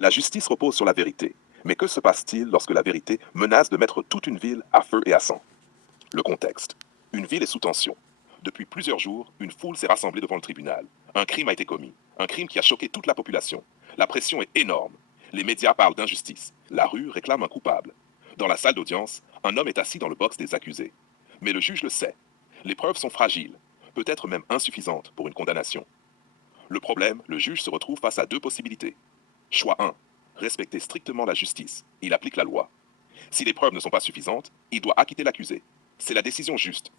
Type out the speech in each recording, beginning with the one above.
La justice repose sur la vérité. Mais que se passe-t-il lorsque la vérité menace de mettre toute une ville à feu et à sang? Le contexte. Une ville est sous tension. Depuis plusieurs jours, une foule s'est rassemblée devant le tribunal. Un crime a été commis. Un crime qui a choqué toute la population. La pression est énorme. Les médias parlent d'injustice. La rue réclame un coupable. Dans la salle d'audience, un homme est assis dans le box des accusés. Mais le juge le sait. Les preuves sont fragiles, peut-être même insuffisantes pour une condamnation. Le problème, le juge se retrouve face à deux possibilités. Choix 1. Respecter strictement la justice. Il applique la loi. Si les preuves ne sont pas suffisantes, il doit acquitter l'accusé. C'est la décision juste.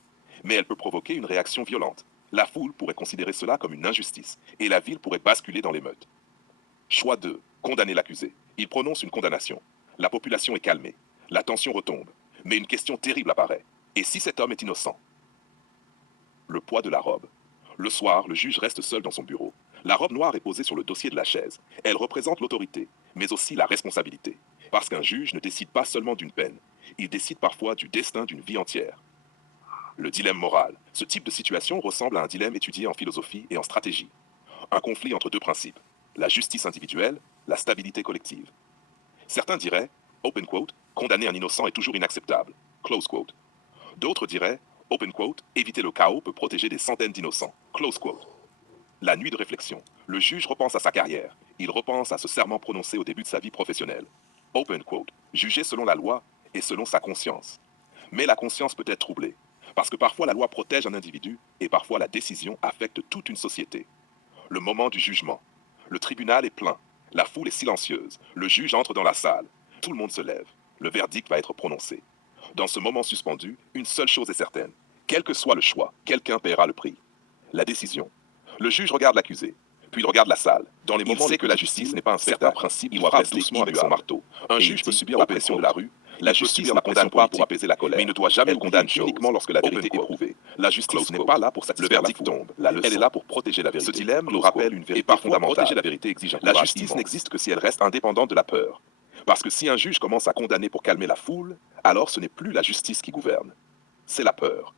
Mais elle peut provoquer une réaction violente. La foule pourrait considérer cela comme une injustice, et la ville pourrait basculer dans l'émeute. Choix 2. Condamner l'accusé. Il prononce une condamnation. La population est calmée. La tension retombe. Mais une question terrible apparaît. Et si cet homme est innocent? Le poids de la robe. Le soir, le juge reste seul dans son bureau. La robe noire est posée sur le dossier de la chaise. Elle représente l'autorité, mais aussi la responsabilité. Parce qu'un juge ne décide pas seulement d'une peine, il décide parfois du destin d'une vie entière. Le dilemme moral. Ce type de situation ressemble à un dilemme étudié en philosophie et en stratégie. Un conflit entre deux principes. La justice individuelle, la stabilité collective. Certains diraient, open quote, condamner un innocent est toujours inacceptable, close quote. D'autres diraient, open quote, éviter le chaos peut protéger des centaines d'innocents, close quote. La nuit de réflexion. Le juge repense à sa carrière. Il repense à ce serment prononcé au début de sa vie professionnelle. Open quote. Juger selon la loi et selon sa conscience. Mais la conscience peut être troublée. Parce que parfois la loi protège un individu et parfois la décision affecte toute une société. Le moment du jugement. Le tribunal est plein. La foule est silencieuse. Le juge entre dans la salle. Tout le monde se lève. Le verdict va être prononcé. Dans ce moment suspendu, une seule chose est certaine. Quel que soit le choix, quelqu'un paiera le prix. La décision. Le juge regarde l'accusé, puis il regarde la salle. Dans les moments, il sait que la justice n'est pas un certain principe, il doit frappe doucement avec son marteau. Un juge peut subir la pression de la rue. La justice ne condamne pas pour apaiser la colère, mais il ne doit jamais condamner uniquement lorsque la vérité est prouvée. La justice n'est pas là pour satisfaire la foule. Elle est là pour protéger la vérité. Ce dilemme nous rappelle une vérité fondamentale. Protéger la vérité exige un courage. La justice n'existe que si elle reste indépendante de la peur. Parce que si un juge commence à condamner pour calmer la foule, alors ce n'est plus la justice qui gouverne, c'est la peur.